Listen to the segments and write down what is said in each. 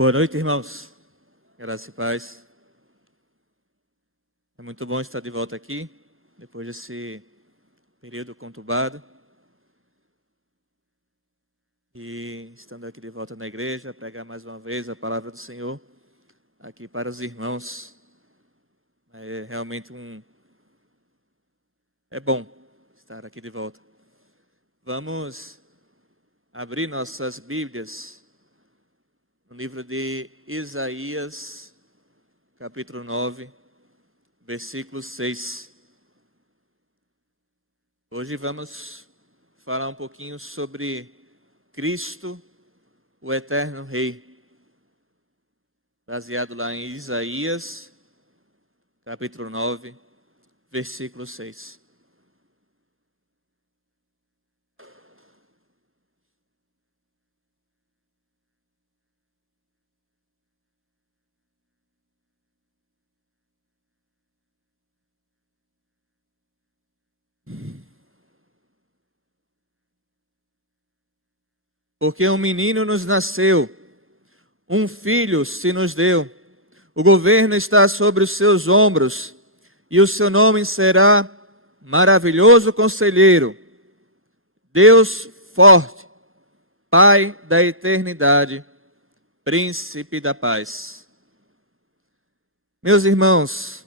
Boa noite, irmãos. Graça e paz. É muito bom estar de volta aqui, depois desse período conturbado. E estando aqui de volta na igreja, pregar mais uma vez a palavra do Senhor aqui para os irmãos. É realmente É bom estar aqui de volta. Vamos abrir nossas Bíblias no livro de Isaías, capítulo 9, versículo 6. Hoje vamos falar um pouquinho sobre Cristo, o eterno Rei, baseado lá em Isaías, capítulo 9, versículo 6. Porque um menino nos nasceu, um filho se nos deu, o governo está sobre os seus ombros, e o seu nome será Maravilhoso Conselheiro, Deus Forte, Pai da Eternidade, Príncipe da Paz. Meus irmãos,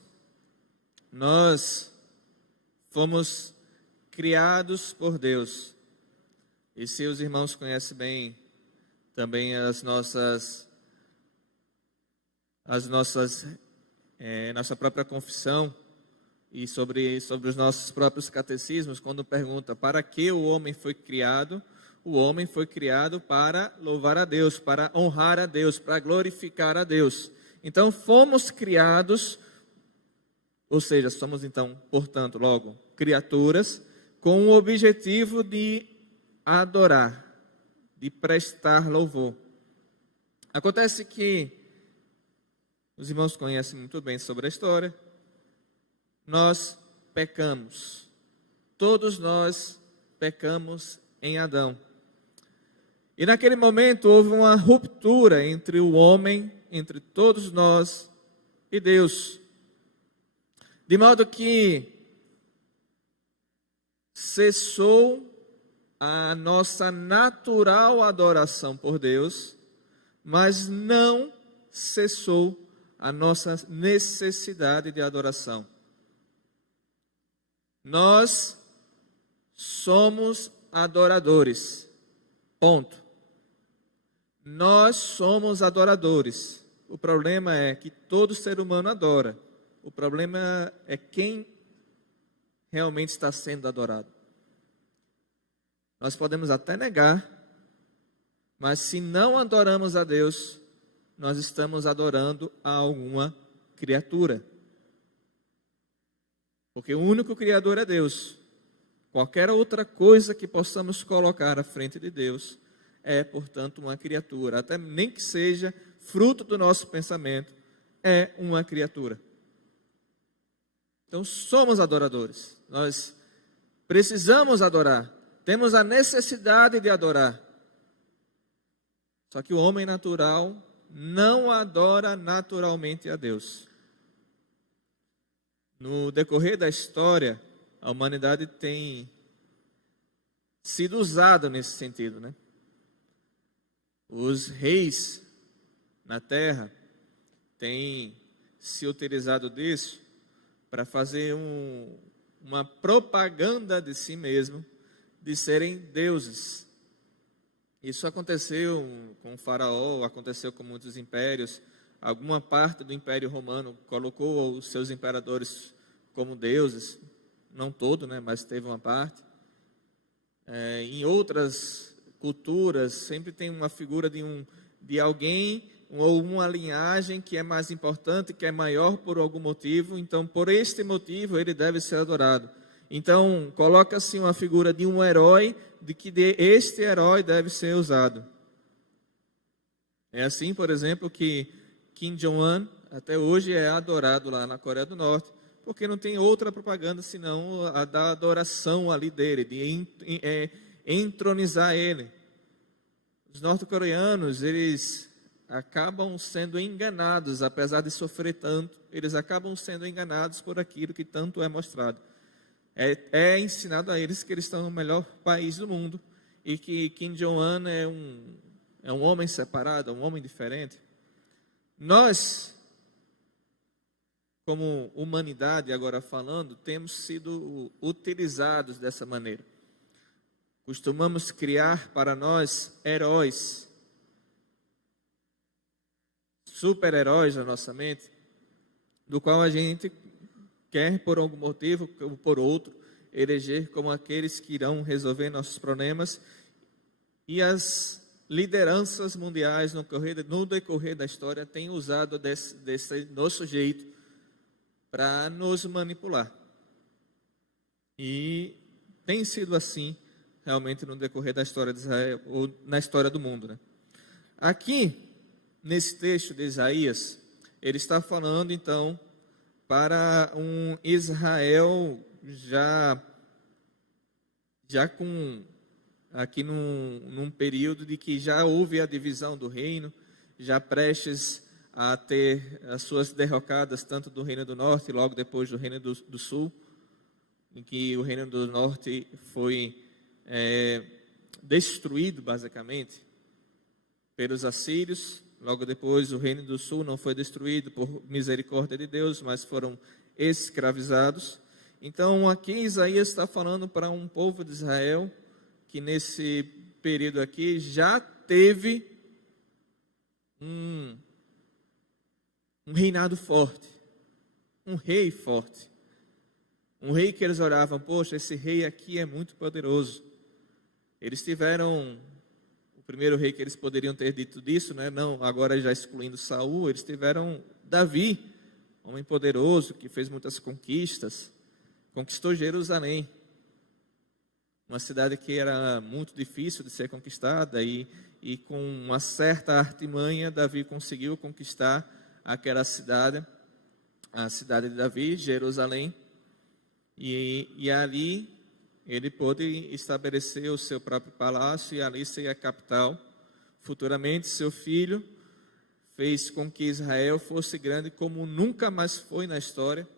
nós fomos criados por Deus. E se os irmãos conhecem bem também nossa própria confissão e sobre os nossos próprios catecismos, quando pergunta para que o homem foi criado para louvar a Deus, para honrar a Deus, para glorificar a Deus. Então fomos criados, ou seja, somos então, portanto, logo, criaturas com o objetivo de adorar, de prestar louvor. Acontece que os irmãos conhecem muito bem sobre a história. Nós pecamos. Todos nós pecamos em Adão. E naquele momento houve uma ruptura entre o homem, entre todos nós e Deus. De modo que cessou a nossa natural adoração por Deus, mas não cessou a nossa necessidade de adoração. Nós somos adoradores. Ponto. Nós somos adoradores. O problema é que todo ser humano adora. O problema é quem realmente está sendo adorado. Nós podemos até negar, mas se não adoramos a Deus, nós estamos adorando a alguma criatura. Porque o único Criador é Deus. Qualquer outra coisa que possamos colocar à frente de Deus é, portanto, uma criatura. Até nem que seja fruto do nosso pensamento, é uma criatura. Então somos adoradores. Nós precisamos adorar. Temos a necessidade de adorar. Só que o homem natural não adora naturalmente a Deus. No decorrer da história, a humanidade tem sido usada nesse sentido, né? Os reis na terra têm se utilizado disso para fazer uma propaganda de si mesmo, de serem deuses. Isso aconteceu com o faraó, aconteceu com muitos impérios. Alguma parte do Império Romano colocou os seus imperadores como deuses, não todo, né, mas teve uma parte. Em outras culturas, sempre tem uma figura de alguém ou uma linhagem que é mais importante, que é maior por algum motivo. Então, por este motivo, ele deve ser adorado. Então, coloca-se uma figura de um herói, de que este herói deve ser usado. É assim, por exemplo, que Kim Jong-un até hoje é adorado lá na Coreia do Norte, porque não tem outra propaganda senão a da adoração ali dele, de entronizar ele. Os norte-coreanos, eles acabam sendo enganados, apesar de sofrer tanto, eles acabam sendo enganados por aquilo que tanto é mostrado. É ensinado a eles que eles estão no melhor país do mundo e que Kim Jong-un é um homem separado, é um homem diferente. Nós, como humanidade, agora falando, temos sido utilizados dessa maneira. Costumamos criar para nós heróis, super-heróis na nossa mente, do qual a gente quer, por algum motivo ou por outro, eleger como aqueles que irão resolver nossos problemas. E as lideranças mundiais no decorrer da história têm usado desse nosso jeito para nos manipular. E tem sido assim realmente no decorrer da história de Israel, ou na história do mundo, né? Aqui, nesse texto de Isaías, ele está falando então para um Israel já com aqui num período de que já houve a divisão do reino, já prestes a ter as suas derrocadas, tanto do reino do norte, e logo depois do reino do sul, em que o reino do norte foi destruído basicamente pelos assírios. Logo depois o reino do sul não foi destruído por misericórdia de Deus, mas foram escravizados. Então aqui Isaías está falando para um povo de Israel que nesse período aqui já teve um reinado forte, um rei forte, um rei que eles oravam, poxa, esse rei aqui é muito poderoso. Eles tiveram o primeiro rei que eles poderiam ter dito disso, né? Não, agora já excluindo Saul, eles tiveram Davi, homem poderoso que fez muitas conquistas, conquistou Jerusalém, uma cidade que era muito difícil de ser conquistada, e com uma certa artimanha Davi conseguiu conquistar aquela cidade, a cidade de Davi, Jerusalém, e ali ele pôde estabelecer o seu próprio palácio e ali ser a capital. Futuramente seu filho fez com que Israel fosse grande como nunca mais foi na história.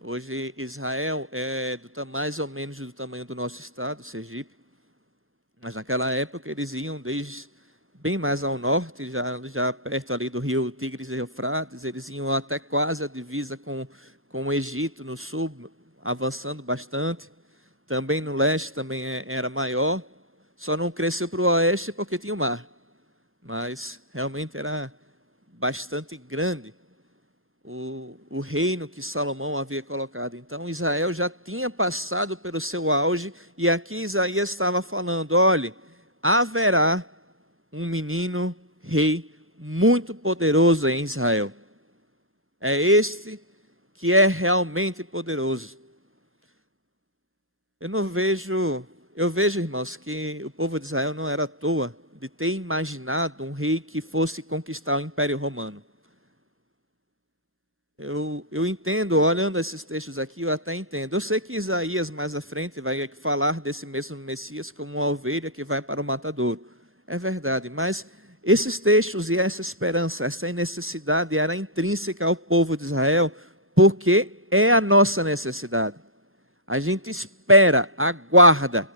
Hoje Israel é mais ou menos do tamanho do nosso estado, Sergipe, mas naquela época eles iam desde bem mais ao norte, já perto ali do rio Tigres e Eufrates, eles iam até quase a divisa com o Egito no sul, avançando bastante. Também no leste também era maior, só não cresceu para o oeste porque tinha o mar, mas realmente era bastante grande o reino que Salomão havia colocado. Então Israel já tinha passado pelo seu auge, e aqui Isaías estava falando, olhe, haverá um menino rei muito poderoso em Israel. É este que é realmente poderoso. Eu vejo, irmãos, que o povo de Israel não era à toa de ter imaginado um rei que fosse conquistar o Império Romano. Eu entendo, olhando esses textos aqui, eu até entendo. Eu sei que Isaías mais à frente vai falar desse mesmo Messias como uma ovelha que vai para o matadouro. É verdade, mas esses textos e essa esperança, essa necessidade era intrínseca ao povo de Israel, porque é a nossa necessidade. A gente espera, aguarda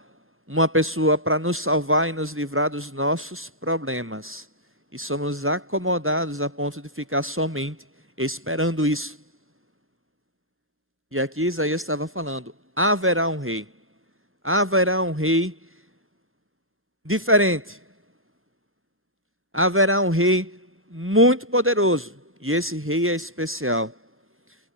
uma pessoa para nos salvar e nos livrar dos nossos problemas. E somos acomodados a ponto de ficar somente esperando isso. E aqui Isaías estava falando, haverá um rei diferente, haverá um rei muito poderoso, e esse rei é especial.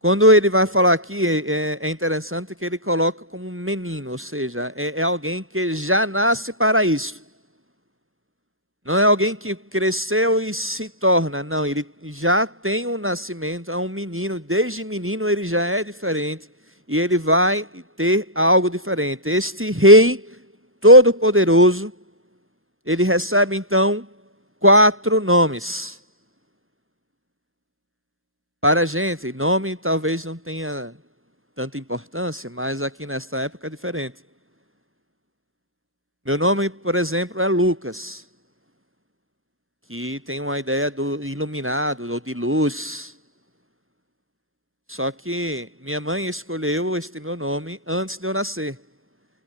Quando ele vai falar aqui, é interessante que ele coloca como um menino, ou seja, é alguém que já nasce para isso. Não é alguém que cresceu e se torna, não, ele já tem um nascimento, é um menino, desde menino ele já é diferente, e ele vai ter algo diferente. Este rei todo-poderoso, ele recebe então 4 nomes. Para a gente, nome talvez não tenha tanta importância, mas aqui nesta época é diferente. Meu nome, por exemplo, é Lucas. que tem uma ideia do iluminado ou de luz. Só que minha mãe escolheu este meu nome antes de eu nascer.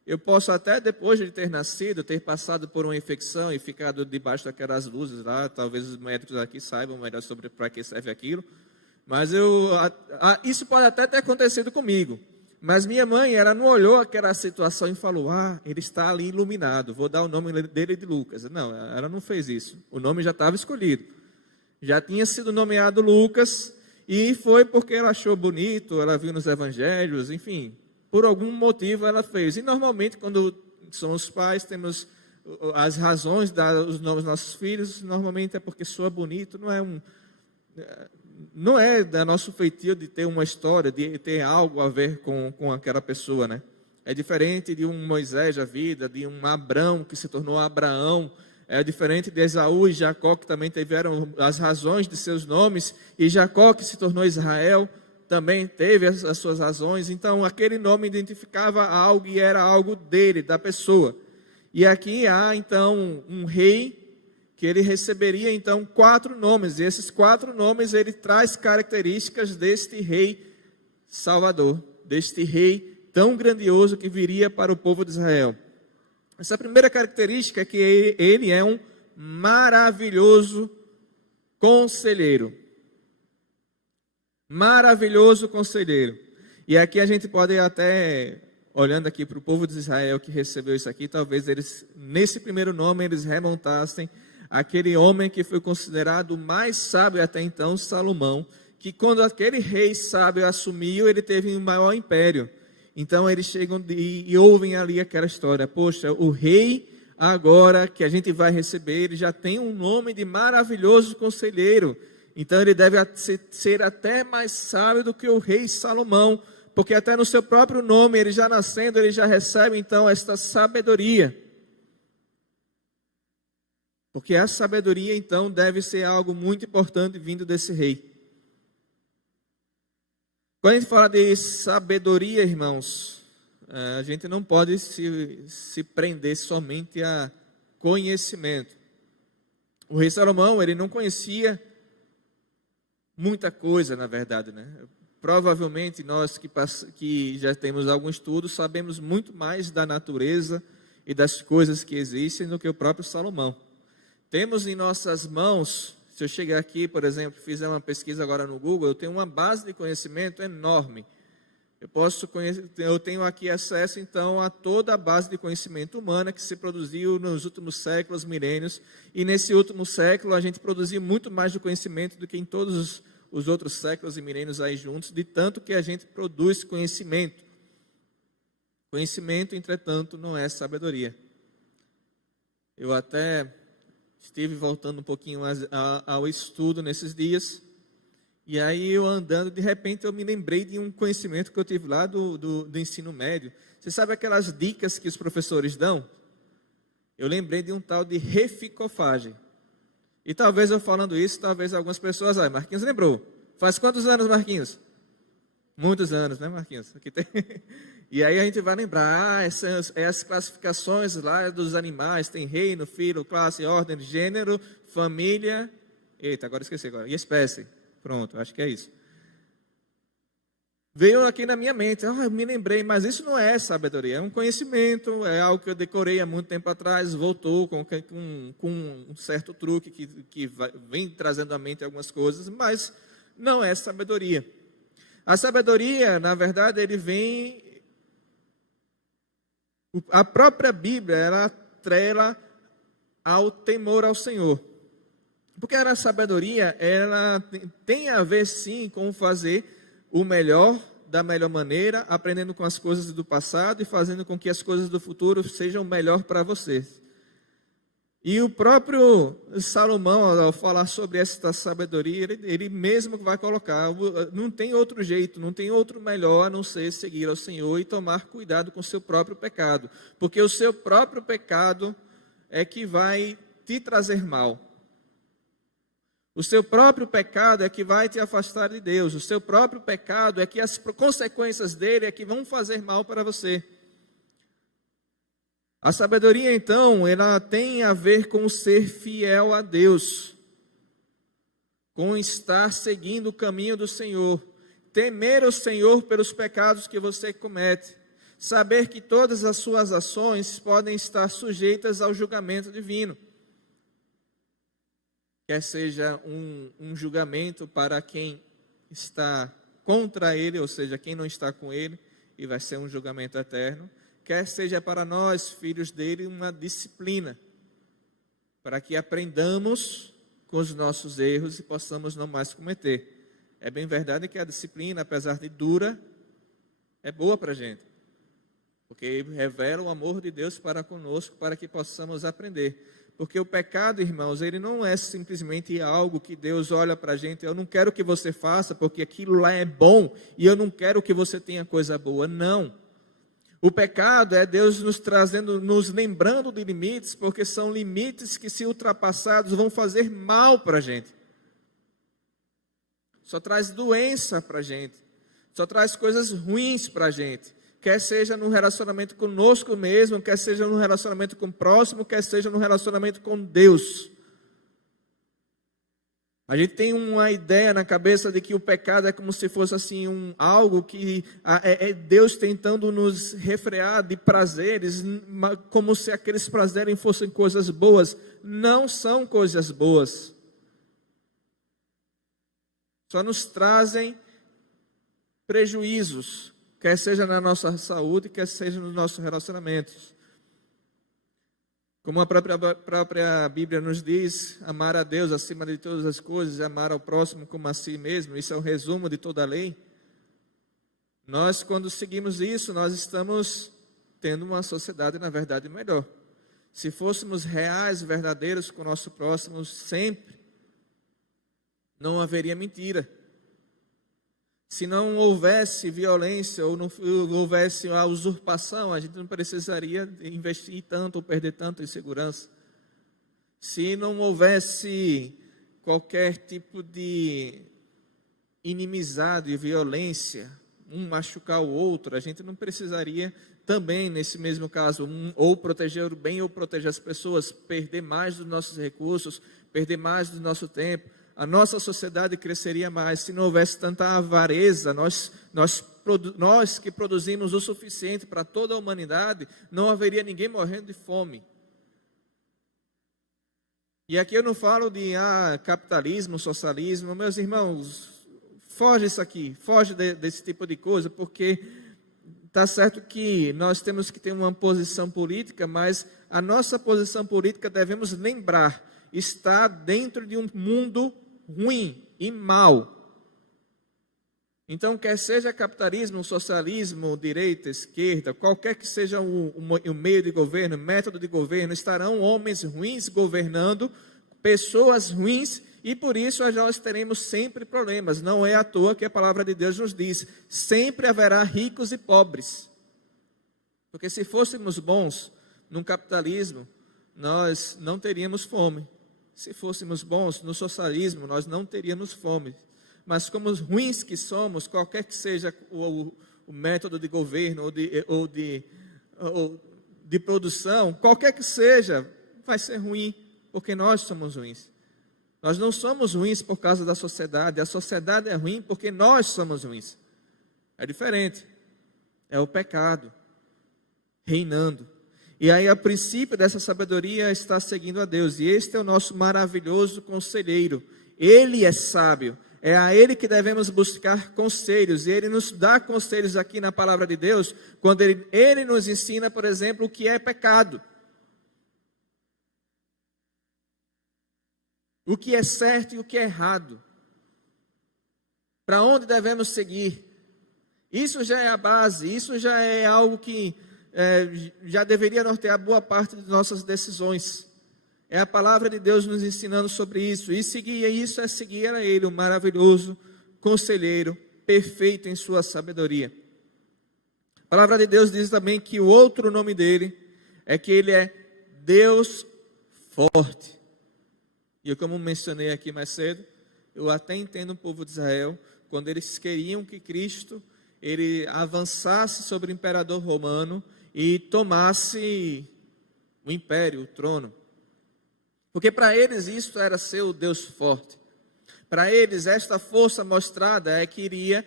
Eu posso até depois de ter nascido, ter passado por uma infecção e ficado debaixo daquelas luzes lá, talvez os médicos aqui saibam melhor sobre para que serve aquilo, mas isso pode até ter acontecido comigo. Mas minha mãe, ela não olhou aquela situação e falou, ele está ali iluminado, vou dar o nome dele de Lucas. Não, ela não fez isso. O nome já estava escolhido. Já tinha sido nomeado Lucas, e foi porque ela achou bonito, ela viu nos evangelhos, enfim, por algum motivo ela fez. E normalmente, quando somos pais, temos as razões dos nomes dos nossos filhos, normalmente é porque soa bonito, não é da nosso feitio de ter uma história, de ter algo a ver com aquela pessoa, né? É diferente de um Moisés da vida, de um Abrão que se tornou Abraão, é diferente de Esaú e Jacó, que também tiveram as razões de seus nomes, e Jacó, que se tornou Israel, também teve as suas razões. Então, aquele nome identificava algo e era algo dele, da pessoa. E aqui há, então, um rei que ele receberia, então, 4 nomes. E esses 4 nomes, ele traz características deste rei salvador, deste rei tão grandioso que viria para o povo de Israel. Essa primeira característica é que ele é um maravilhoso conselheiro. Maravilhoso conselheiro. E aqui a gente pode até, olhando aqui para o povo de Israel que recebeu isso aqui, talvez eles, nesse primeiro nome, eles remontassem aquele homem que foi considerado o mais sábio até então, Salomão, que quando aquele rei sábio assumiu, ele teve um maior império. Então eles chegam e ouvem ali aquela história, poxa, o rei agora que a gente vai receber, ele já tem um nome de maravilhoso conselheiro, então ele deve ser até mais sábio do que o rei Salomão, porque até no seu próprio nome, ele já nascendo, ele já recebe então esta sabedoria. Porque a sabedoria então deve ser algo muito importante vindo desse rei. Quando a gente fala de sabedoria, irmãos, a gente não pode se prender somente a conhecimento. O rei Salomão, ele não conhecia muita coisa, na verdade, né? Provavelmente nós que já temos algum estudo, sabemos muito mais da natureza e das coisas que existem do que o próprio Salomão. Temos em nossas mãos, se eu chegar aqui, por exemplo, fizer uma pesquisa agora no Google, eu tenho uma base de conhecimento enorme. Eu tenho aqui acesso, então, a toda a base de conhecimento humana que se produziu nos últimos séculos, milênios. E nesse último século, a gente produziu muito mais do conhecimento do que em todos os outros séculos e milênios aí juntos, de tanto que a gente produz conhecimento. Conhecimento, entretanto, não é sabedoria. Eu até estive voltando um pouquinho ao estudo nesses dias, e aí eu andando, de repente eu me lembrei de um conhecimento que eu tive lá do ensino médio. Você sabe aquelas dicas que os professores dão? Eu lembrei de um tal de reficofagem. E talvez eu falando isso, talvez algumas pessoas, Marquinhos lembrou. Faz quantos anos, Marquinhos? Muitos anos, né, Marquinhos? Aqui tem... E aí a gente vai lembrar, essas as classificações lá dos animais, tem reino, filho, classe, ordem, gênero, família, agora esqueci e espécie. Pronto, acho que é isso. Veio aqui na minha mente, eu me lembrei, mas isso não é sabedoria, é um conhecimento, é algo que eu decorei há muito tempo atrás, voltou com um certo truque que vem trazendo à mente algumas coisas, mas não é sabedoria. A sabedoria, na verdade, ele vem... A própria Bíblia, ela atrela ao temor ao Senhor. Porque a sabedoria, ela tem a ver, sim, com fazer o melhor da melhor maneira, aprendendo com as coisas do passado e fazendo com que as coisas do futuro sejam melhor para você. E o próprio Salomão, ao falar sobre esta sabedoria, ele mesmo vai colocar, não tem outro jeito, não tem outro melhor a não ser seguir ao Senhor e tomar cuidado com o seu próprio pecado. Porque o seu próprio pecado é que vai te trazer mal. O seu próprio pecado é que vai te afastar de Deus. O seu próprio pecado é que as consequências dele é que vão fazer mal para você. A sabedoria, então, ela tem a ver com ser fiel a Deus, com estar seguindo o caminho do Senhor, temer o Senhor pelos pecados que você comete, saber que todas as suas ações podem estar sujeitas ao julgamento divino, quer seja um julgamento para quem está contra ele, ou seja, quem não está com ele, e vai ser um julgamento eterno, quer seja para nós, filhos dele, uma disciplina, para que aprendamos com os nossos erros e possamos não mais cometer. É bem verdade que a disciplina, apesar de dura, é boa para a gente, porque revela o amor de Deus para conosco, para que possamos aprender. Porque o pecado, irmãos, ele não é simplesmente algo que Deus olha para a gente, eu não quero que você faça porque aquilo lá é bom, e eu não quero que você tenha coisa boa. Não. O pecado é Deus nos trazendo, nos lembrando de limites, porque são limites que, se ultrapassados, vão fazer mal para a gente. Só traz doença para a gente, só traz coisas ruins para a gente. Quer seja no relacionamento conosco mesmo, quer seja no relacionamento com o próximo, quer seja no relacionamento com Deus. A gente tem uma ideia na cabeça de que o pecado é como se fosse assim algo que é Deus tentando nos refrear de prazeres, como se aqueles prazeres fossem coisas boas. Não são coisas boas. Só nos trazem prejuízos, quer seja na nossa saúde, quer seja nos nossos relacionamentos. Como a própria Bíblia nos diz, amar a Deus acima de todas as coisas e amar ao próximo como a si mesmo, isso é o resumo de toda a lei. Nós, quando seguimos isso, nós estamos tendo uma sociedade, na verdade, melhor. Se fôssemos reais, verdadeiros com o nosso próximo sempre, não haveria mentira. Se não houvesse violência ou não houvesse a usurpação, a gente não precisaria investir tanto ou perder tanto em segurança. Se não houvesse qualquer tipo de inimizade e violência, um machucar o outro, a gente não precisaria também, nesse mesmo caso, ou proteger o bem ou proteger as pessoas, perder mais dos nossos recursos, perder mais do nosso tempo. A nossa sociedade cresceria mais se não houvesse tanta avareza. Nós que produzimos o suficiente para toda a humanidade, não haveria ninguém morrendo de fome. E aqui eu não falo de capitalismo, socialismo. Meus irmãos, foge isso aqui, foge desse tipo de coisa, porque está certo que nós temos que ter uma posição política, mas a nossa posição política, devemos lembrar, está dentro de um mundo ruim e mau. Então, quer seja capitalismo, socialismo, direita, esquerda, qualquer que seja o meio de governo, método de governo, estarão homens ruins governando, pessoas ruins, e por isso nós teremos sempre problemas. Não é à toa que a palavra de Deus nos diz, sempre haverá ricos e pobres. Porque se fôssemos bons no capitalismo, nós não teríamos fome. Se fôssemos bons no socialismo, nós não teríamos fome. Mas como ruins que somos, qualquer que seja o método de governo ou de produção, qualquer que seja, vai ser ruim, porque nós somos ruins. Nós não somos ruins por causa da sociedade, a sociedade é ruim porque nós somos ruins. É diferente, é o pecado reinando. E aí, a princípio dessa sabedoria está seguindo a Deus. E este é o nosso maravilhoso conselheiro. Ele é sábio. É a Ele que devemos buscar conselhos. E Ele nos dá conselhos aqui na palavra de Deus, quando Ele nos ensina, por exemplo, o que é pecado. O que é certo e o que é errado. Para onde devemos seguir. Isso já é a base, isso já é algo que já deveria nortear boa parte de nossas decisões. É a palavra de Deus nos ensinando sobre isso. E seguir isso é seguir a Ele, o maravilhoso conselheiro, perfeito em sua sabedoria. A palavra de Deus diz também que o outro nome dele é que Ele é Deus forte. E eu, como mencionei aqui mais cedo, eu até entendo o povo de Israel, quando eles queriam que Cristo ele avançasse sobre o imperador romano e tomasse o império, o trono. Porque para eles isso era ser o Deus forte. Para eles esta força mostrada que iria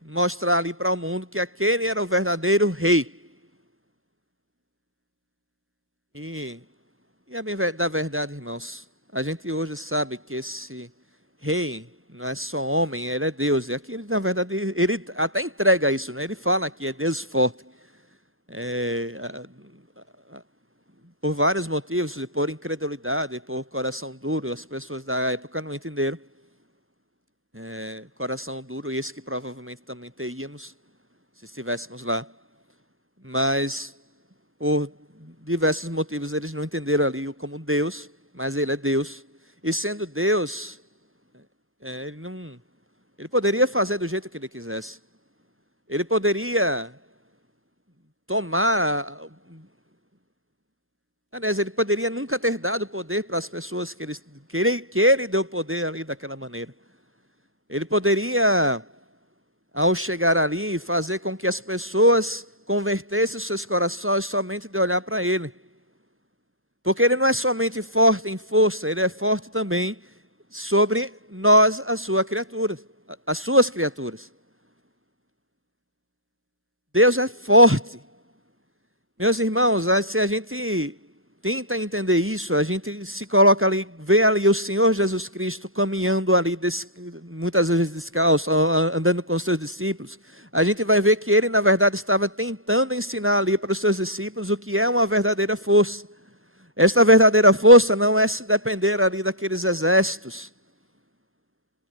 mostrar ali para o mundo que aquele era o verdadeiro rei. E a bem da verdade, irmãos, a gente hoje sabe que esse rei não é só homem, ele é Deus. E aqui, ele, na verdade, ele até entrega isso, né? Ele fala que é Deus forte. Por vários motivos, por incredulidade, por coração duro, as pessoas da época não entenderam. Coração duro, esse que provavelmente também teríamos, se estivéssemos lá. Mas, por diversos motivos, eles não entenderam ali como Deus, mas ele é Deus. E sendo Deus, ele poderia fazer do jeito que ele quisesse. Ele poderia tomar... Aliás, ele poderia nunca ter dado poder para as pessoas que ele deu poder ali daquela maneira. Ele poderia, ao chegar ali, fazer com que as pessoas convertessem os seus corações somente de olhar para ele. Porque ele não é somente forte em força, ele é forte também sobre nós, as suas criaturas. Deus é forte. Meus irmãos, se a gente tenta entender isso, a gente se coloca ali, vê ali o Senhor Jesus Cristo caminhando ali, muitas vezes descalço, andando com os seus discípulos, a gente vai ver que ele, na verdade, estava tentando ensinar ali para os seus discípulos o que é uma verdadeira força. Esta verdadeira força não é se depender ali daqueles exércitos.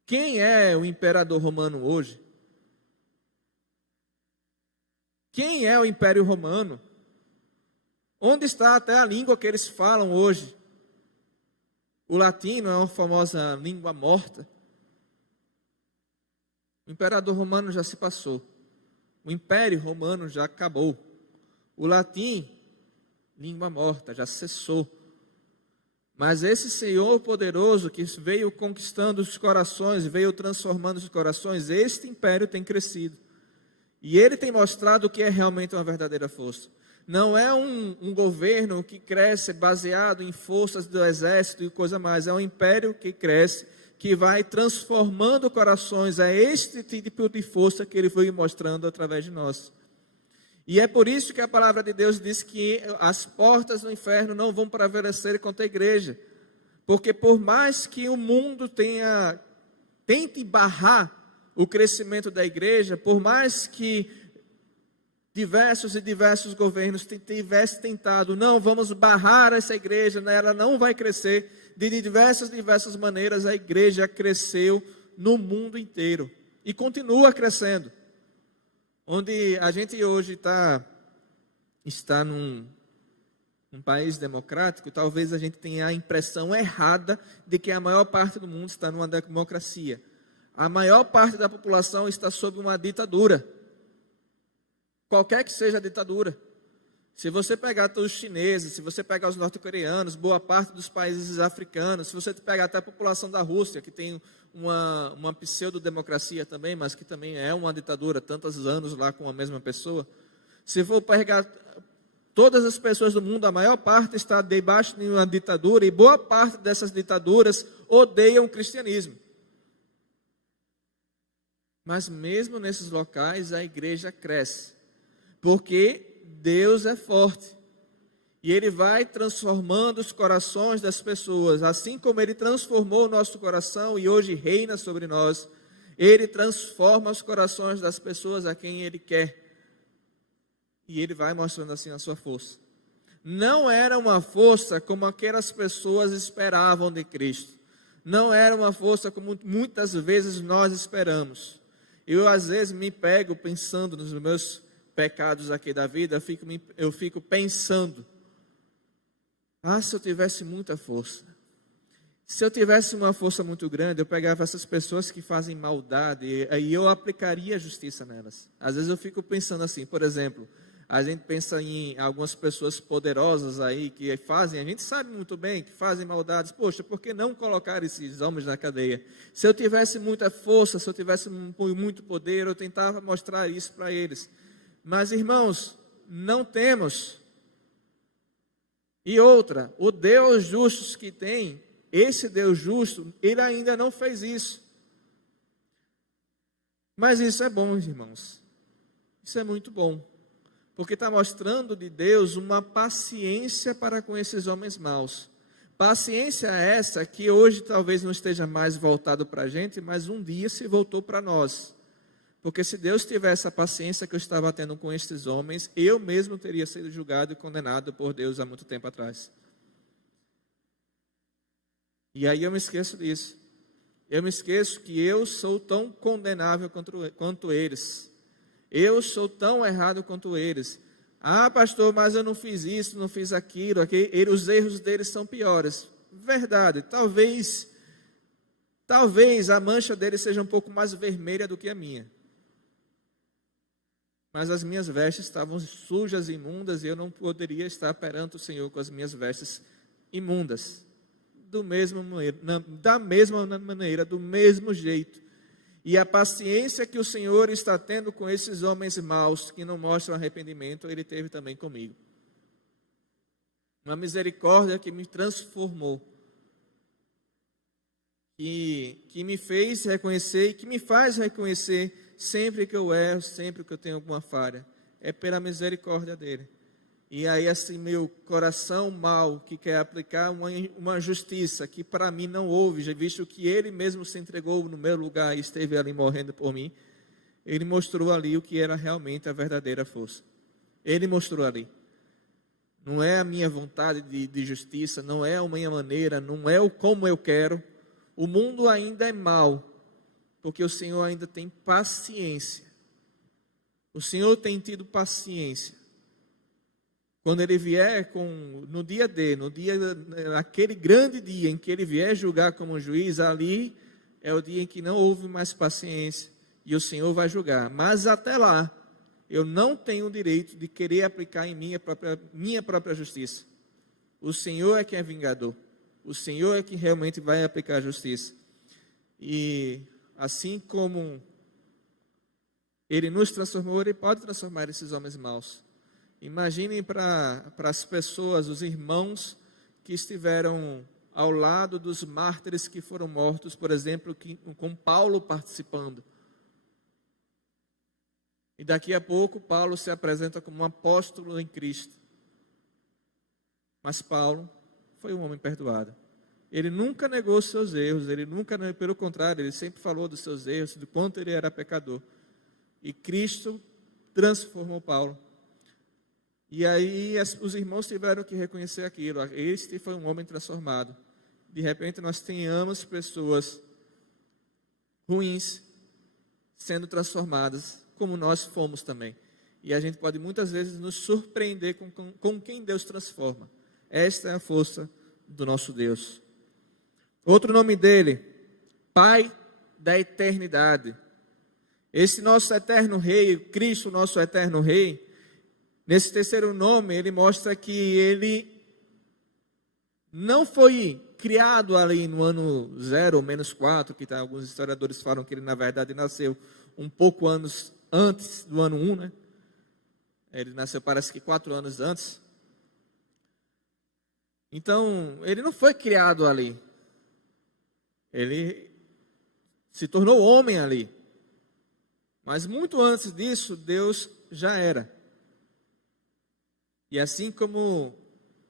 Quem é o imperador romano hoje? Quem é o Império Romano? Onde está até a língua que eles falam hoje? O latino é uma famosa língua morta. O imperador romano já se passou. O império romano já acabou. O latim, língua morta, já cessou. Mas esse Senhor poderoso que veio conquistando os corações, veio transformando os corações, este império tem crescido. E ele tem mostrado o que é realmente uma verdadeira força. Não é um governo que cresce baseado em forças do exército e coisa mais. É um império que cresce, que vai transformando corações. É este tipo de força que ele foi mostrando através de nós. E é por isso que a palavra de Deus diz que as portas do inferno não vão prevalecer contra a igreja. Porque por mais que o mundo tente barrar o crescimento da igreja, por mais que diversos governos tivessem tentado, não, vamos barrar essa igreja, né, ela não vai crescer, de diversas maneiras a igreja cresceu no mundo inteiro e continua crescendo. Onde a gente hoje está num país democrático, talvez a gente tenha a impressão errada de que a maior parte do mundo está numa democracia. A maior parte da população está sob uma ditadura. Qualquer que seja a ditadura. Se você pegar os chineses, se você pegar os norte-coreanos, boa parte dos países africanos, se você pegar até a população da Rússia, que tem uma pseudo-democracia também, mas que também é uma ditadura, tantos anos lá com a mesma pessoa. Se for pegar todas as pessoas do mundo, a maior parte está debaixo de uma ditadura, e boa parte dessas ditaduras odeiam o cristianismo. Mas mesmo nesses locais, a igreja cresce. Porque Deus é forte. E Ele vai transformando os corações das pessoas. Assim como Ele transformou o nosso coração e hoje reina sobre nós, Ele transforma os corações das pessoas a quem Ele quer. E Ele vai mostrando assim a sua força. Não era uma força como aquelas pessoas esperavam de Cristo. Não era uma força como muitas vezes nós esperamos. Eu às vezes me pego pensando nos meus pecados aqui da vida, eu fico pensando, se eu tivesse muita força, se eu tivesse uma força muito grande, eu pegava essas pessoas que fazem maldade e eu aplicaria a justiça nelas. Às vezes eu fico pensando assim, por exemplo, a gente pensa em algumas pessoas poderosas aí que fazem, a gente sabe muito bem que fazem maldades. Poxa, por que não colocar esses homens na cadeia? Se eu tivesse muita força, se eu tivesse muito poder, eu tentava mostrar isso para eles. Mas, irmãos, não temos. E outra, o Deus justo que tem, esse Deus justo, ele ainda não fez isso. Mas isso é bom, irmãos. Isso é muito bom. Porque está mostrando de Deus uma paciência para com esses homens maus. Paciência essa que hoje talvez não esteja mais voltado para a gente, mas um dia se voltou para nós. Porque se Deus tivesse a paciência que eu estava tendo com estes homens, eu mesmo teria sido julgado e condenado por Deus há muito tempo atrás. E aí eu me esqueço disso. Eu me esqueço que eu sou tão condenável quanto eles. Eu sou tão errado quanto eles. Ah, pastor, mas eu não fiz isso, não fiz aquilo. Os erros deles são piores. Verdade, talvez a mancha deles seja um pouco mais vermelha do que a minha. Mas as minhas vestes estavam sujas e imundas e eu não poderia estar perante o Senhor com as minhas vestes imundas. Da mesma maneira, do mesmo jeito. E a paciência que o Senhor está tendo com esses homens maus que não mostram arrependimento, Ele teve também comigo. Uma misericórdia que me transformou. Que me fez reconhecer e que me faz reconhecer sempre que eu erro, sempre que eu tenho alguma falha. É pela misericórdia dEle. E aí assim meu coração mau que quer aplicar uma justiça que para mim não houve, já visto que Ele mesmo se entregou no meu lugar e esteve ali morrendo por mim, Ele mostrou ali o que era realmente a verdadeira força. Ele mostrou ali. Não é a minha vontade de justiça, não é a minha maneira, não é o como eu quero. O mundo ainda é mau, porque o Senhor ainda tem paciência. O Senhor tem tido paciência. Quando Ele vier no dia D, naquele grande dia em que Ele vier julgar como juiz, ali é o dia em que não houve mais paciência e o Senhor vai julgar. Mas até lá, eu não tenho o direito de querer aplicar em minha própria justiça. O Senhor é quem é vingador. O Senhor é quem realmente vai aplicar a justiça. E assim como Ele nos transformou, Ele pode transformar esses homens maus. Imaginem para as pessoas, os irmãos que estiveram ao lado dos mártires que foram mortos, por exemplo, com Paulo participando. E daqui a pouco Paulo se apresenta como um apóstolo em Cristo. Mas Paulo foi um homem perdoado. Ele nunca negou os seus erros, pelo contrário, ele sempre falou dos seus erros, do quanto ele era pecador. E Cristo transformou Paulo. E aí os irmãos tiveram que reconhecer aquilo. Este foi um homem transformado. De repente nós tenhamos pessoas ruins sendo transformadas, como nós fomos também. E a gente pode muitas vezes nos surpreender com quem Deus transforma. Esta é a força do nosso Deus. Outro nome dele, Pai da eternidade. Esse nosso eterno Rei, Cristo, nosso eterno Rei, nesse terceiro nome, ele mostra que ele não foi criado ali no ano 0 ou menos 4, que alguns historiadores falam que ele, na verdade, nasceu um pouco anos antes do ano 1, né? Ele nasceu, parece que 4 anos antes. Então, ele não foi criado ali. Ele se tornou homem ali. Mas muito antes disso, Deus já era. E assim como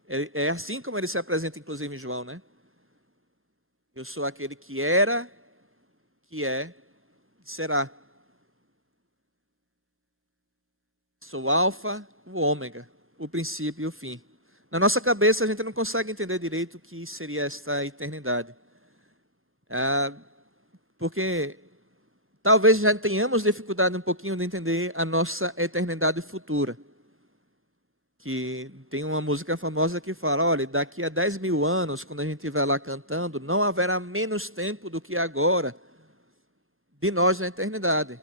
ele se apresenta, inclusive, em João, né? Eu sou aquele que era, que é, e será. Sou o alfa, o ômega, o princípio e o fim. Na nossa cabeça, a gente não consegue entender direito o que seria esta eternidade. Porque talvez já tenhamos dificuldade um pouquinho de entender a nossa eternidade futura. Que tem uma música famosa que fala, olha, daqui a 10 mil anos, quando a gente estiver lá cantando, não haverá menos tempo do que agora de nós na eternidade.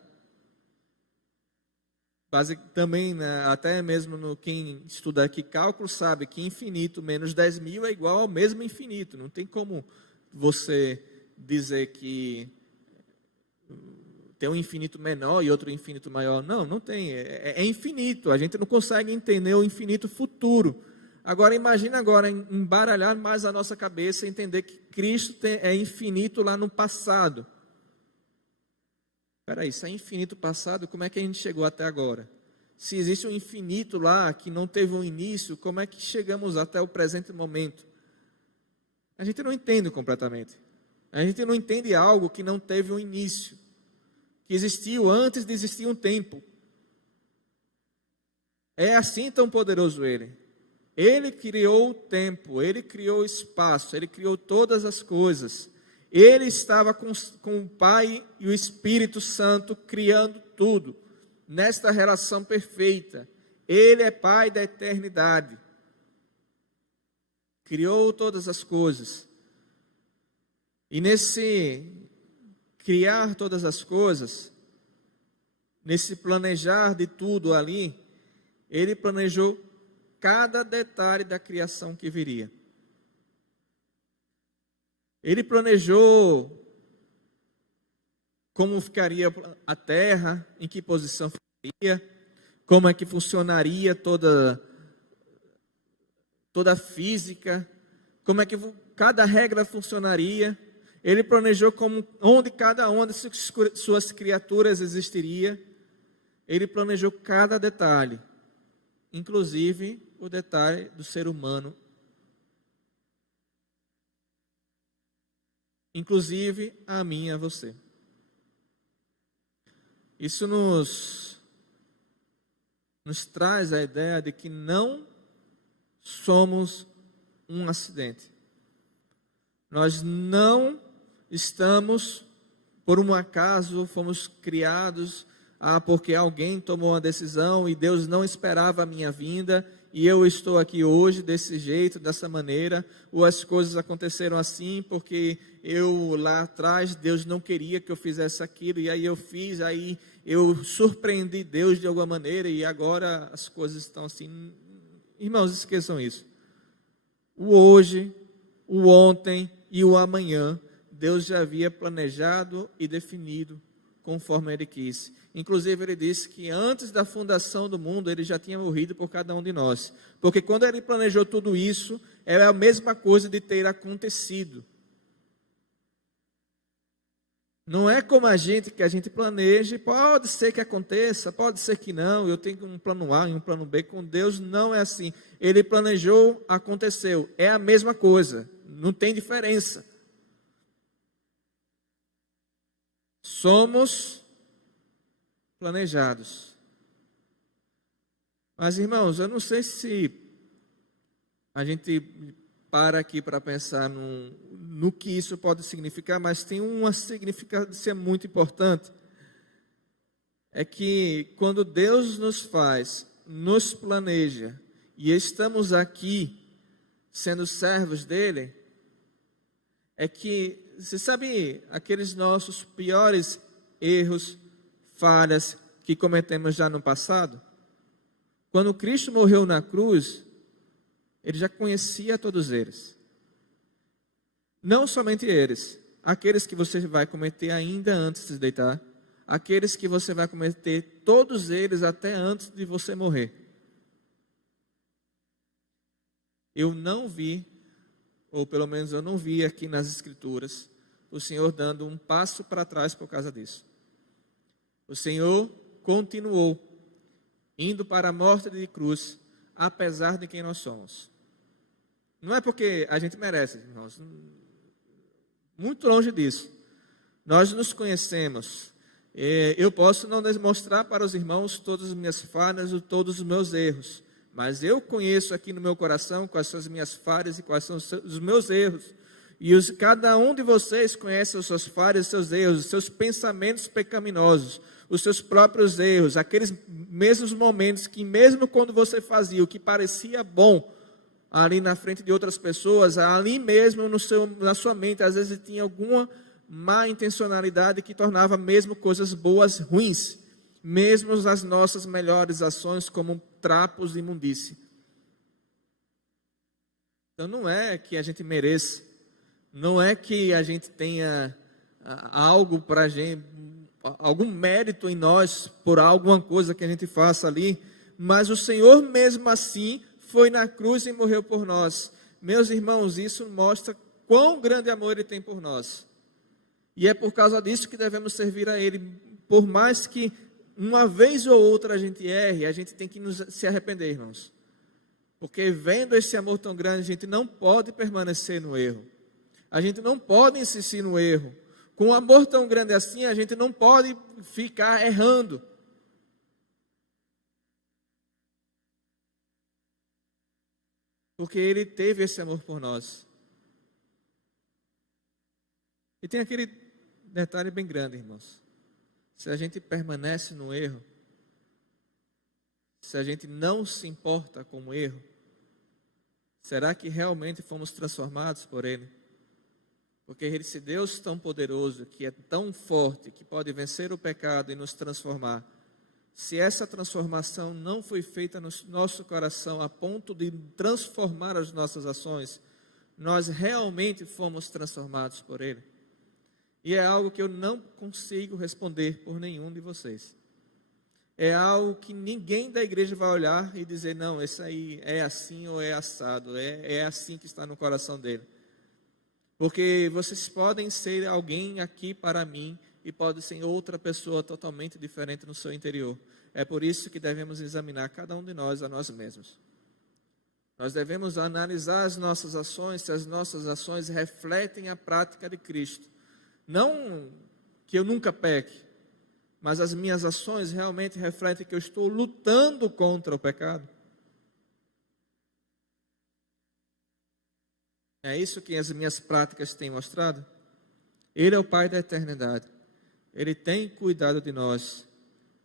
Também, né, até mesmo quem estuda aqui cálculo sabe que infinito menos 10 mil é igual ao mesmo infinito. Não tem como você dizer que tem um infinito menor e outro infinito maior. Não tem. É infinito. A gente não consegue entender o infinito futuro. Agora, imagina agora embaralhar mais a nossa cabeça e entender que Cristo é infinito lá no passado. Espera aí, se é infinito passado, como é que a gente chegou até agora? Se existe um infinito lá que não teve um início, como é que chegamos até o presente momento? A gente não entende completamente. A gente não entende algo que não teve um início, que existiu antes de existir um tempo. É assim tão poderoso Ele. Ele criou o tempo, Ele criou o espaço, Ele criou todas as coisas. Ele estava com o Pai e o Espírito Santo criando tudo, nesta relação perfeita. Ele é Pai da eternidade. Criou todas as coisas. E nesse criar todas as coisas, nesse planejar de tudo ali, Ele planejou cada detalhe da criação que viria. Ele planejou como ficaria a terra, em que posição ficaria, como é que funcionaria toda a física, como é que cada regra funcionaria. Ele planejou onde cada uma de suas criaturas existiria. Ele planejou cada detalhe, inclusive o detalhe do ser humano, inclusive a mim e a você. Isso nos traz a ideia de que não somos um acidente. Nós não estamos, por um acaso, fomos criados, porque alguém tomou uma decisão e Deus não esperava a minha vinda, e eu estou aqui hoje desse jeito, dessa maneira, ou as coisas aconteceram assim porque eu lá atrás, Deus não queria que eu fizesse aquilo, e aí eu fiz, aí eu surpreendi Deus de alguma maneira, e agora as coisas estão assim. Irmãos, esqueçam isso. O hoje, o ontem e o amanhã, Deus já havia planejado e definido conforme Ele quis. Inclusive, Ele disse que antes da fundação do mundo, Ele já tinha morrido por cada um de nós. Porque quando Ele planejou tudo isso, era a mesma coisa de ter acontecido. Não é como que a gente planeja, pode ser que aconteça, pode ser que não, eu tenho um plano A e um plano B. Com Deus não é assim. Ele planejou, aconteceu. É a mesma coisa, não tem diferença. Somos planejados. Mas, irmãos, eu não sei se a gente para aqui para pensar no que isso pode significar, mas tem uma significância muito importante. É que quando Deus nos faz, nos planeja, e estamos aqui sendo servos dele, é que, você sabe, aqueles nossos piores erros, falhas que cometemos já no passado? Quando Cristo morreu na cruz, Ele já conhecia todos eles. Não somente eles, aqueles que você vai cometer ainda antes de deitar, aqueles que você vai cometer, todos eles até antes de você morrer. Eu não vi, ou pelo menos eu não vi aqui nas Escrituras, o Senhor dando um passo para trás por causa disso. O Senhor continuou indo para a morte de cruz, apesar de quem nós somos. Não é porque a gente merece, irmãos. Muito longe disso. Nós nos conhecemos. Eu posso não demonstrar para os irmãos todas as minhas falhas ou todos os meus erros, mas eu conheço aqui no meu coração quais são as minhas falhas e quais são os meus erros. E cada um de vocês conhece as suas falhas, os seus erros, os seus pensamentos pecaminosos, os seus próprios erros, aqueles mesmos momentos que mesmo quando você fazia o que parecia bom, ali na frente de outras pessoas, ali mesmo na sua mente, às vezes tinha alguma má intencionalidade que tornava mesmo coisas boas ruins, mesmo as nossas melhores ações como trapos de imundície. Então não é que a gente mereça, não é que a gente tenha algo para a gente, algum mérito em nós por alguma coisa que a gente faça ali, mas o Senhor mesmo assim foi na cruz e morreu por nós. Meus irmãos, isso mostra quão grande amor Ele tem por nós. E é por causa disso que devemos servir a Ele. Por mais que uma vez ou outra a gente erre, a gente tem que se arrepender, irmãos. Porque vendo esse amor tão grande, a gente não pode permanecer no erro. A gente não pode insistir no erro. Com um amor tão grande assim, a gente não pode ficar errando. Porque Ele teve esse amor por nós. E tem aquele detalhe bem grande, irmãos. Se a gente permanece no erro, se a gente não se importa com o erro, será que realmente fomos transformados por Ele? Porque esse Deus tão poderoso, que é tão forte, que pode vencer o pecado e nos transformar, se essa transformação não foi feita no nosso coração a ponto de transformar as nossas ações, nós realmente fomos transformados por Ele? E é algo que eu não consigo responder por nenhum de vocês. É algo que ninguém da igreja vai olhar e dizer, não, esse aí é assim ou é assado, é assim que está no coração dele. Porque vocês podem ser alguém aqui para mim e pode ser outra pessoa totalmente diferente no seu interior. É por isso que devemos examinar cada um de nós a nós mesmos. Nós devemos analisar as nossas ações, se as nossas ações refletem a prática de Cristo. Não que eu nunca peque, mas as minhas ações realmente refletem que eu estou lutando contra o pecado. É isso que as minhas práticas têm mostrado? Ele é o Pai da eternidade. Ele tem cuidado de nós.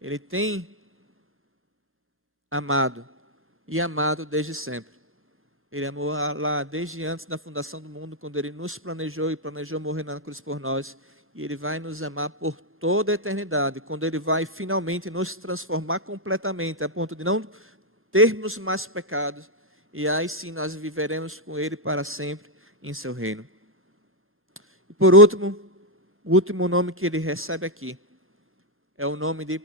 Ele tem amado. E amado desde sempre. Ele amou lá desde antes da fundação do mundo, quando Ele nos planejou e planejou morrer na cruz por nós. E Ele vai nos amar por toda a eternidade, quando Ele vai finalmente nos transformar completamente, a ponto de não termos mais pecados. E aí sim nós viveremos com Ele para sempre em seu reino. E por último, o último nome que Ele recebe aqui é o nome de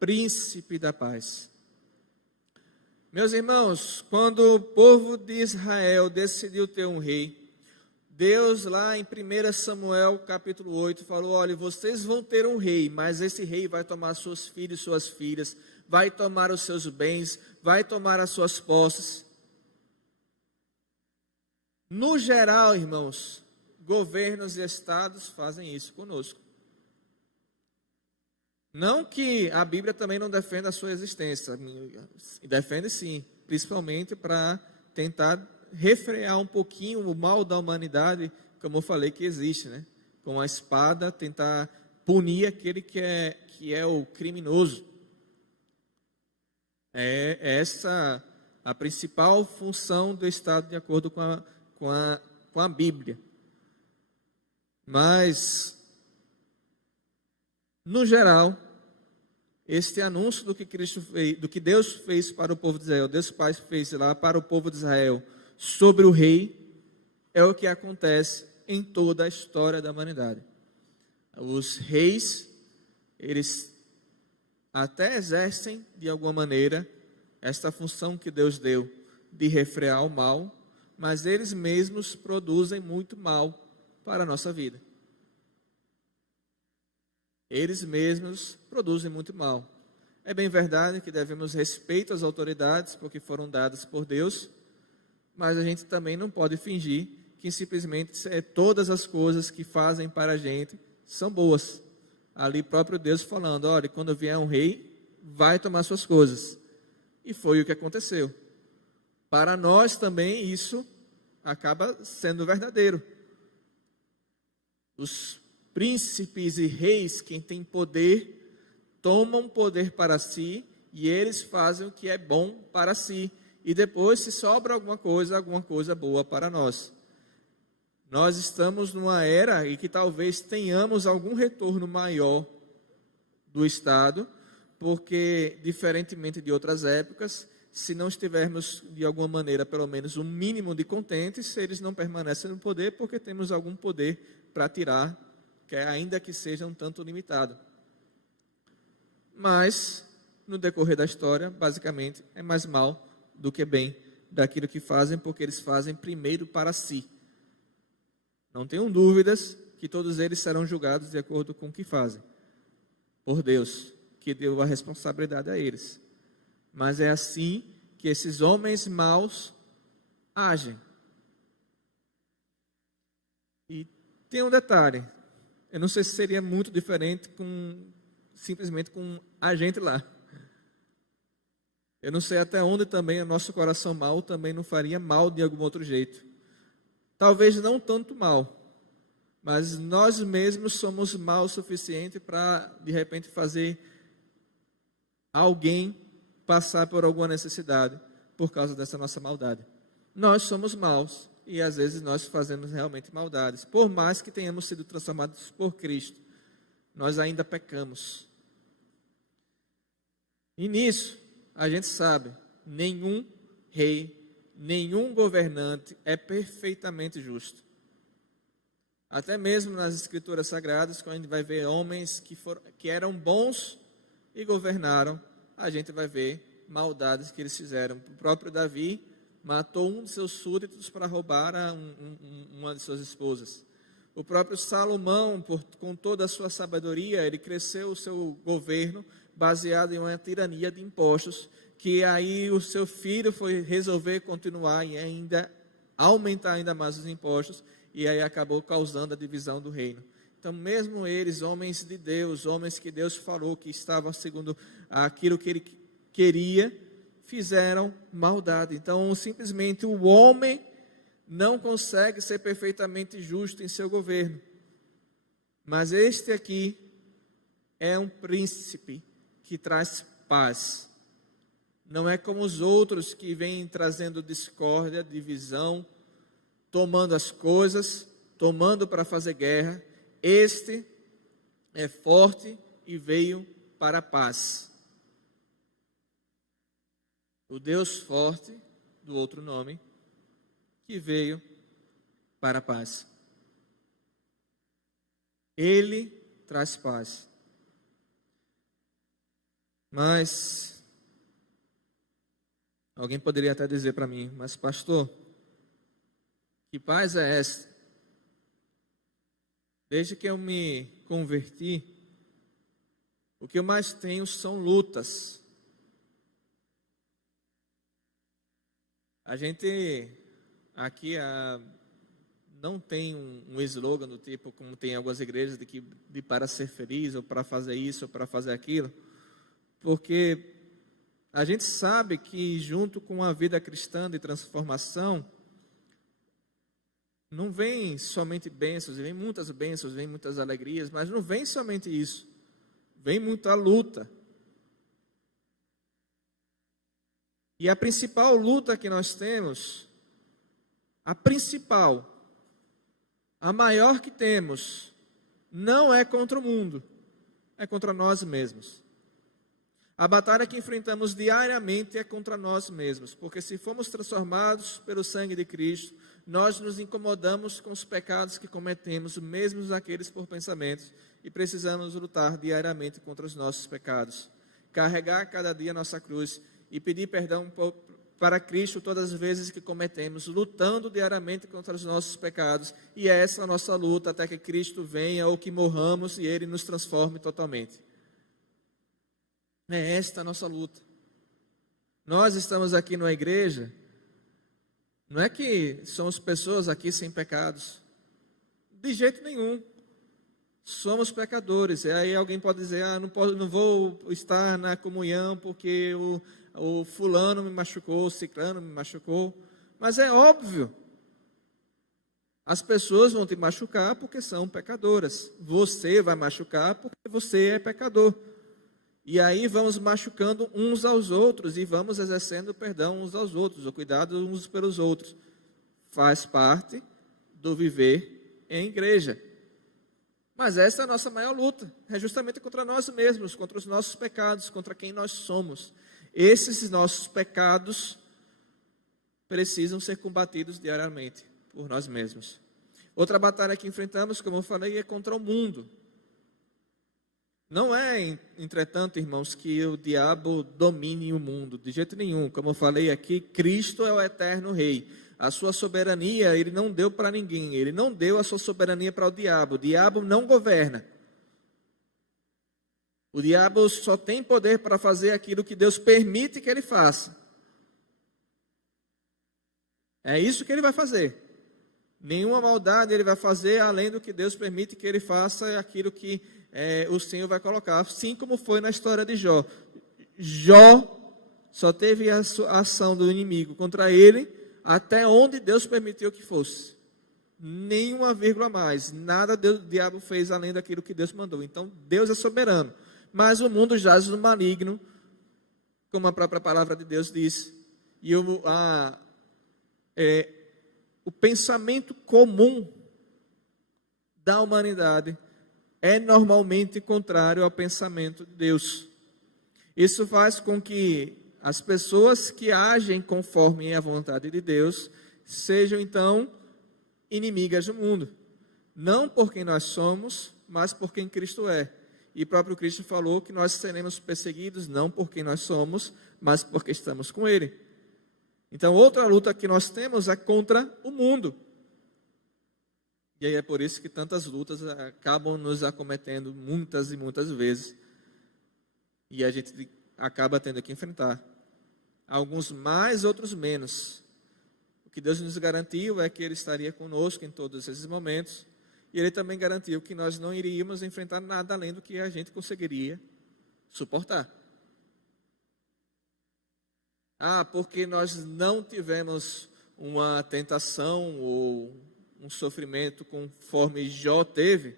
Príncipe da Paz. Meus irmãos, quando o povo de Israel decidiu ter um rei, Deus lá em 1 Samuel capítulo 8 falou, olha, vocês vão ter um rei, mas esse rei vai tomar seus filhos e suas filhas, vai tomar os seus bens, vai tomar as suas posses. No geral, irmãos, governos e estados fazem isso conosco. Não que a Bíblia também não defenda a sua existência, defende sim, principalmente para tentar refrear um pouquinho o mal da humanidade, como eu falei que existe, né? Com a espada tentar punir aquele que é o criminoso. É essa a principal função do Estado de acordo com a Bíblia. Mas, no geral, este anúncio do que Cristo fez, do que Deus fez para o povo de Israel, Deus Pai fez lá para o povo de Israel sobre o rei, é o que acontece em toda a história da humanidade. Os reis, eles até exercem de alguma maneira esta função que Deus deu de refrear o mal, mas eles mesmos produzem muito mal para a nossa vida. Eles mesmos produzem muito mal. É bem verdade que devemos respeito às autoridades, porque foram dadas por Deus, mas a gente também não pode fingir que simplesmente todas as coisas que fazem para a gente são boas. Ali próprio Deus falando, olha, quando vier um rei, vai tomar suas coisas. E foi o que aconteceu. Para nós também isso acaba sendo verdadeiro. Os príncipes e reis, quem tem poder, tomam poder para si e eles fazem o que é bom para si. E depois, se sobra alguma coisa boa para nós. Nós estamos numa era em que talvez tenhamos algum retorno maior do Estado, porque, diferentemente de outras épocas, se não estivermos, de alguma maneira, pelo menos um mínimo de contentes, eles não permanecem no poder, porque temos algum poder para tirar, ainda que seja um tanto limitado. Mas, no decorrer da história, basicamente, é mais mal do que bem daquilo que fazem, porque eles fazem primeiro para si. Não tenham dúvidas que todos eles serão julgados de acordo com o que fazem, por Deus, que deu a responsabilidade a eles. Mas é assim que esses homens maus agem. E tem um detalhe, eu não sei se seria muito diferente simplesmente com a gente lá. Eu não sei até onde também o nosso coração mau também não faria mal de algum outro jeito. Talvez não tanto mal, mas nós mesmos somos mal o suficiente para, de repente, fazer alguém passar por alguma necessidade por causa dessa nossa maldade. Nós somos maus e às vezes nós fazemos realmente maldades. Por mais que tenhamos sido transformados por Cristo, nós ainda pecamos. E nisso, a gente sabe, nenhum rei, nenhum governante é perfeitamente justo. Até mesmo nas Escrituras Sagradas, quando a gente vai ver homens que eram bons e governaram, a gente vai ver maldades que eles fizeram. O próprio Davi matou um de seus súditos para roubar uma de suas esposas. O próprio Salomão, com toda a sua sabedoria, ele cresceu o seu governo baseado em uma tirania de impostos, que aí o seu filho foi resolver continuar e ainda aumentar ainda mais os impostos, e aí acabou causando a divisão do reino. Então, mesmo eles, homens de Deus, homens que Deus falou que estavam segundo aquilo que ele queria, fizeram maldade. Então, simplesmente o homem não consegue ser perfeitamente justo em seu governo. Mas este aqui é um príncipe que traz paz. Não é como os outros que vêm trazendo discórdia, divisão, tomando as coisas, tomando para fazer guerra. Este é forte e veio para a paz. O Deus forte, do outro nome, que veio para a paz. Ele traz paz. Mas alguém poderia até dizer para mim, mas pastor, que paz é essa? Desde que eu me converti, o que eu mais tenho são lutas. A gente aqui não tem um slogan do tipo, como tem em algumas igrejas, de para ser feliz, ou para fazer isso, ou para fazer aquilo, porque a gente sabe que junto com a vida cristã de transformação, não vem somente bênçãos, vem muitas bênçãos, vem muitas alegrias, mas não vem somente isso, vem muita luta. E a principal luta que nós temos, a maior que temos, não é contra o mundo, é contra nós mesmos. A batalha que enfrentamos diariamente é contra nós mesmos, porque se fomos transformados pelo sangue de Cristo, nós nos incomodamos com os pecados que cometemos, mesmo aqueles por pensamentos, e precisamos lutar diariamente contra os nossos pecados. Carregar cada dia a nossa cruz e pedir perdão para Cristo todas as vezes que cometemos, lutando diariamente contra os nossos pecados. E é essa a nossa luta até que Cristo venha ou que morramos e Ele nos transforme totalmente. É esta a nossa luta. Nós estamos aqui numa igreja, não é que somos pessoas aqui sem pecados, de jeito nenhum. Somos pecadores. E aí alguém pode dizer, não vou estar na comunhão porque o fulano me machucou, o ciclano me machucou. Mas é óbvio, as pessoas vão te machucar porque são pecadoras. Você vai machucar porque você é pecador. E aí vamos machucando uns aos outros e vamos exercendo perdão uns aos outros, o cuidado uns pelos outros. Faz parte do viver em igreja. Mas essa é a nossa maior luta, é justamente contra nós mesmos, contra os nossos pecados, contra quem nós somos. Esses nossos pecados precisam ser combatidos diariamente por nós mesmos. Outra batalha que enfrentamos, como eu falei, é contra o mundo. Não é, entretanto, irmãos, que o diabo domine o mundo, de jeito nenhum. Como eu falei aqui, Cristo é o eterno rei. A sua soberania ele não deu para ninguém, ele não deu a sua soberania para o diabo não governa. O diabo só tem poder para fazer aquilo que Deus permite que ele faça. É isso que ele vai fazer. Nenhuma maldade ele vai fazer além do que Deus permite que ele faça, é aquilo que o Senhor vai colocar. Assim como foi na história de Jó. Jó só teve a ação do inimigo contra ele até onde Deus permitiu que fosse. Nenhuma vírgula a mais. Nada o diabo fez além daquilo que Deus mandou. Então Deus é soberano. Mas o mundo jaz no maligno, como a própria palavra de Deus diz. E o pensamento comum da humanidade é normalmente contrário ao pensamento de Deus. Isso faz com que as pessoas que agem conforme a vontade de Deus sejam então inimigas do mundo. Não por quem nós somos, mas por quem Cristo é. E o próprio Cristo falou que nós seremos perseguidos não por quem nós somos, mas porque estamos com Ele. Então, outra luta que nós temos é contra o mundo. E aí é por isso que tantas lutas acabam nos acometendo muitas e muitas vezes. E a gente acaba tendo que enfrentar. Alguns mais, outros menos. O que Deus nos garantiu é que Ele estaria conosco em todos esses momentos. E Ele também garantiu que nós não iríamos enfrentar nada além do que a gente conseguiria suportar. Porque nós não tivemos uma tentação ou um sofrimento conforme Jó teve.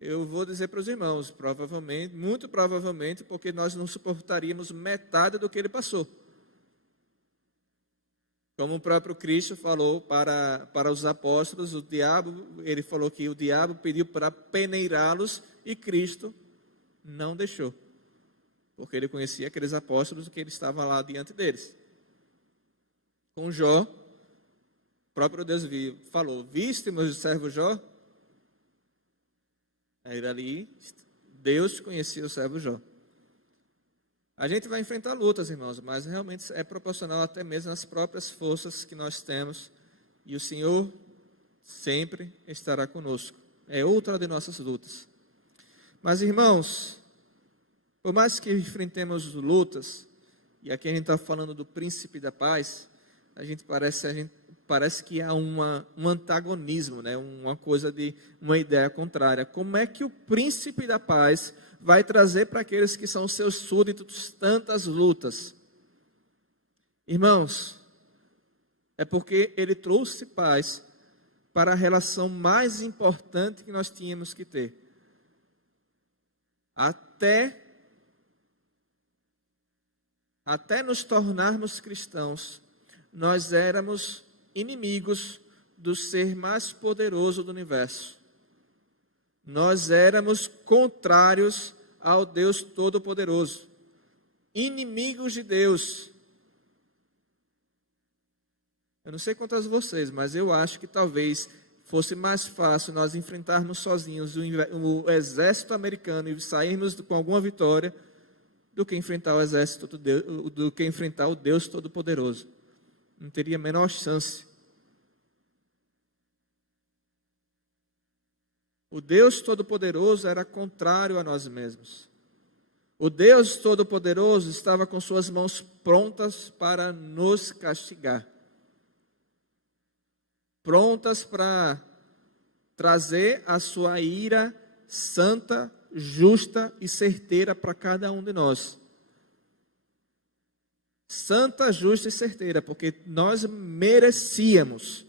Eu vou dizer para os irmãos, provavelmente, muito provavelmente, porque nós não suportaríamos metade do que ele passou. Como o próprio Cristo falou para os apóstolos, ele falou que o diabo pediu para peneirá-los e Cristo não deixou. Porque ele conhecia aqueles apóstolos que ele estava lá diante deles. Com Jó, o próprio Deus falou, viste meu servo Jó? Aí dali, Deus conhecia o servo Jó. A gente vai enfrentar lutas, irmãos, mas realmente é proporcional até mesmo às próprias forças que nós temos. E o Senhor sempre estará conosco. É outra de nossas lutas. Mas, irmãos, por mais que enfrentemos lutas, e aqui a gente está falando do príncipe da paz, parece que há um antagonismo, né? Uma ideia contrária. Como é que o príncipe da paz vai trazer para aqueles que são seus súditos tantas lutas? Irmãos, é porque ele trouxe paz para a relação mais importante que nós tínhamos que ter. Até nos tornarmos cristãos, nós éramos inimigos do ser mais poderoso do universo. Nós éramos contrários ao Deus Todo-Poderoso, inimigos de Deus. Eu não sei quanto a vocês, mas eu acho que talvez fosse mais fácil nós enfrentarmos sozinhos o exército americano e sairmos com alguma vitória do que enfrentar o exército de Deus, do que enfrentar o Deus Todo-Poderoso. Não teria a menor chance. O Deus Todo-Poderoso era contrário a nós mesmos. O Deus Todo-Poderoso estava com suas mãos prontas para nos castigar. Prontas para trazer a sua ira santa, justa e certeira para cada um de nós. Santa, justa e certeira, porque nós merecíamos.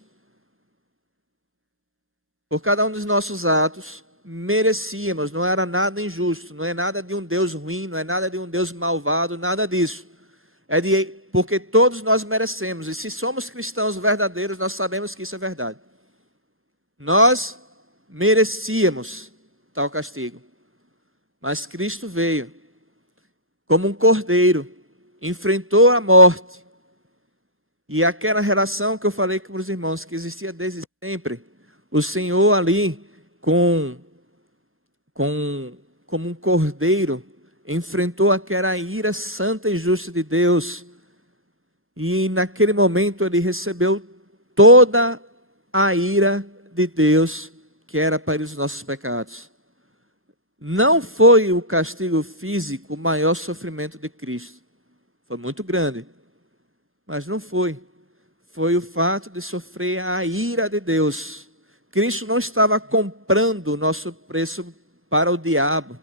Por cada um dos nossos atos, merecíamos, não era nada injusto, não é nada de um Deus ruim, não é nada de um Deus malvado, nada disso. Porque todos nós merecemos, e se somos cristãos verdadeiros, nós sabemos que isso é verdade. Nós merecíamos tal castigo, mas Cristo veio como um cordeiro, enfrentou a morte, e aquela relação que eu falei com os irmãos, que existia desde sempre, o Senhor ali com como um cordeiro, enfrentou aquela ira santa e justa de Deus, e naquele momento ele recebeu toda a ira de Deus, que era para os nossos pecados. Não foi o castigo físico o maior sofrimento de Cristo. Foi muito grande, mas não foi. Foi o fato de sofrer a ira de Deus. Cristo não estava comprando o nosso preço para o diabo.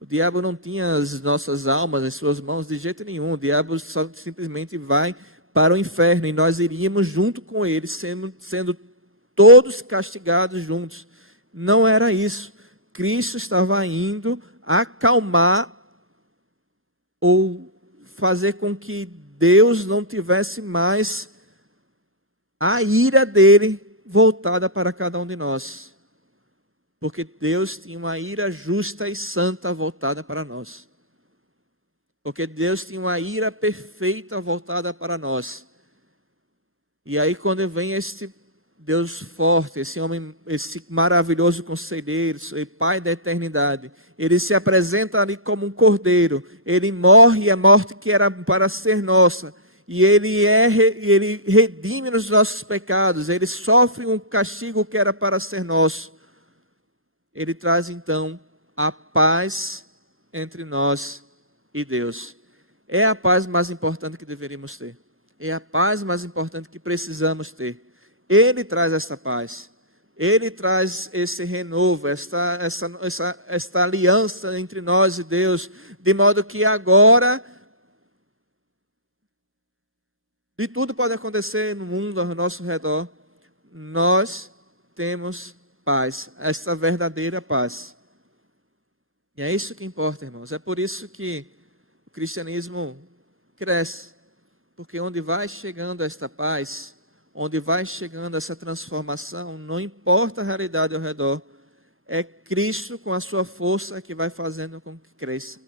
O diabo não tinha as nossas almas em suas mãos de jeito nenhum. O diabo só simplesmente vai para o inferno e nós iríamos junto com ele, sendo todos castigados juntos. Não era isso. Cristo estava indo acalmar ou fazer com que Deus não tivesse mais a ira dele voltada para cada um de nós. Porque Deus tinha uma ira justa e santa voltada para nós. Porque Deus tinha uma ira perfeita voltada para nós. E aí quando vem este Deus forte, esse homem, esse maravilhoso conselheiro, Pai da eternidade, ele se apresenta ali como um cordeiro, ele morre a morte que era para ser nossa, e ele redime os nossos pecados, ele sofre um castigo que era para ser nosso. Ele traz então a paz entre nós e Deus. É a paz mais importante que deveríamos ter, é a paz mais importante que precisamos ter. Ele traz esta paz, Ele traz esse renovo, esta aliança entre nós e Deus, de modo que agora, de tudo pode acontecer no mundo ao nosso redor, nós temos paz, esta verdadeira paz. E é isso que importa, irmãos, é por isso que o cristianismo cresce, porque onde vai chegando esta paz, onde vai chegando essa transformação, não importa a realidade ao redor, é Cristo com a sua força que vai fazendo com que cresça.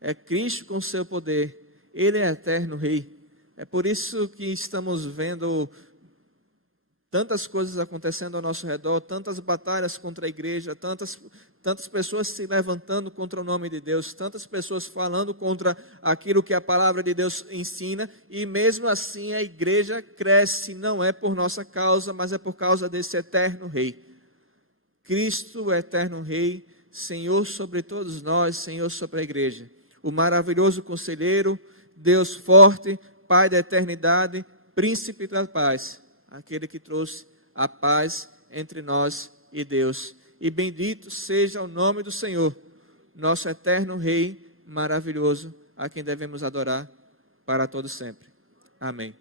É Cristo com o seu poder. Ele é eterno Rei. É por isso que estamos vendo tantas coisas acontecendo ao nosso redor, tantas batalhas contra a igreja, tantas pessoas se levantando contra o nome de Deus, tantas pessoas falando contra aquilo que a palavra de Deus ensina, e mesmo assim a igreja cresce, não é por nossa causa, mas é por causa desse eterno Rei. Cristo, o eterno Rei, Senhor sobre todos nós, Senhor sobre a igreja. O maravilhoso conselheiro, Deus forte, Pai da eternidade, Príncipe da paz. Aquele que trouxe a paz entre nós e Deus. E bendito seja o nome do Senhor, nosso eterno Rei maravilhoso, a quem devemos adorar para todo sempre. Amém.